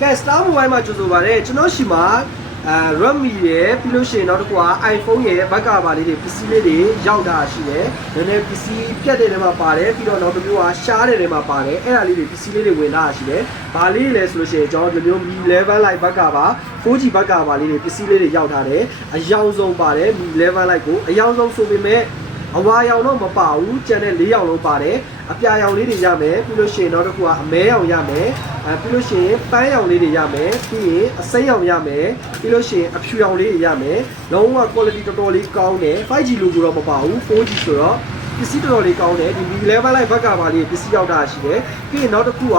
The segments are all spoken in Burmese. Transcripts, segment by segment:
ကဲ Star Mobile မှာကြိုဆိုပါရစေကျွန်တော်ရှိမှာRedmi ရဲ့ပြီးလို့ရှိရင်နောက်တစ်ခုက iPhone ရဲ့ဘက်ကပါလေးတွေပစ္စည်းလေးတွေရောက်တာရှိတယ်။နည်းနည်းပစ္စည်းပြတ်တဲ့နေရာမှာပါတယ်ပြီးတော့နောက်တစ်မျိုးကရှားတဲ့နေရာမှာပါတယ်အဲ့ဒါလေးတွေပစ္စည်းလေးတွေဝင်လာရှိတယ်။ဘာလေးလဲဆိုလို့ရှိရင်ကျွန်တော်ဒီမျိုး Mi 11 Lite ဘက်ကပါ 4G ဘက်ကပါလေးတွေပစ္စည်းလေးတွေရောက်ထားတယ်။အယောင်ဆုံးပါတယ် Mi 11 Lite ကိုအယောင်ဆုံးဆိုပေမဲ့အဝါရောင်တော့မပါဘူးကျန်တဲ့၄ရောင်လုံးပါတယ်အပြာရောင်လေးတွေရမယ်ပြီးလို့ရှိရင်နောက်တစ်ခုကအမဲရောင်ရမယ်ပြီးလို့ရှိရင်ပန်းရောင်လေးတွေရမယ်ပြီးရင်အစိမ်းရောင်ရမယ်ပြီးလို့ရှိရင်အဖြူရောင်လေးတွေရမယ်လုံးဝ quality တော်တော်လေးကောင်းတယ် 5G logo တော့မပါဘူး 4G ဆိုတော့ပစ္စည်းတော်တော်လေးကောင်းတယ်ဒီ Mi 11 Lite ဘက်ကပါလေးပစ္စည်းရောက်တာရှိတယ်ပြီးရင်နောက်တစ်ခုက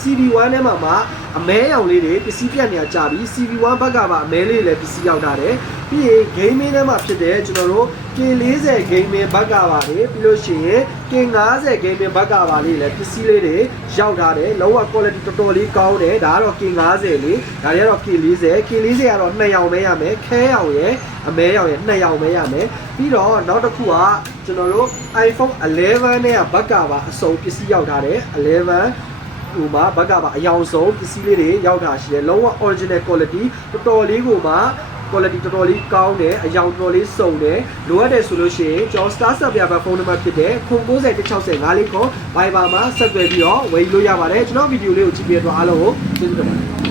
CV1 ထဲမှာအမဲရောင်လေးတွေပစ္စည်းပြတ်နေကြပြီ CV1 ဘက်ကပါအမဲလေးလည်းပစ္စည်းရောက်တာတယ်ပြီးရင် gaming ထဲမှာဖြစ်တယ်ကျွန်တော်တို့ K40 gaming ဘက်ကပါလေပြီးလို့ရှိရင် K50 gaming ဘက်ကပါလေးလည်းပစ္စည်းလေးတွေရောက်ထားတယ်လုံးဝ quality တော်တော်လေးကောင်းတယ်ဒါကတော့ K50 လေဒါတွေကတော့ K40 ကတော့2ရောင်ပဲရမယ်ခဲရောင်ရယ်အမဲရောင်ရယ်2ရောင်ပဲရမယ်ပြီးတော့နောက်တစ်ခုကကျွန်တော်တို့ iPhone 11နဲ့ဘက်ကပါအစုံပစ္စည်းရောက်ထားတယ်11ဟိုမှာဘက်ကပါအယောင်ဆုံးပစ္စည်းလေးတွေရောက်တာရှိတယ်လုံးဝ original quality တော်တော်လေးကိုမှ quality တော်တော်လေးကောင်းတယ်အယောင်တော်တော်လေးစုံတယ်လိုအပ်တယ်ဆိုလို့ရှိရင်ကျွန်တော် Star Supply ဖုန်းနံပါတ်ဖြစ်တဲ့090160 5လေးကို Viber မှာဆက်သွယ်ပြီးတော့ဝယ်လို့ရပါတယ်ကျွန်တော်ဗီဒီယိုလေးကိုကြည့်ပြတော့အားလုံးကိုကျေးဇူးတင်ပါတယ်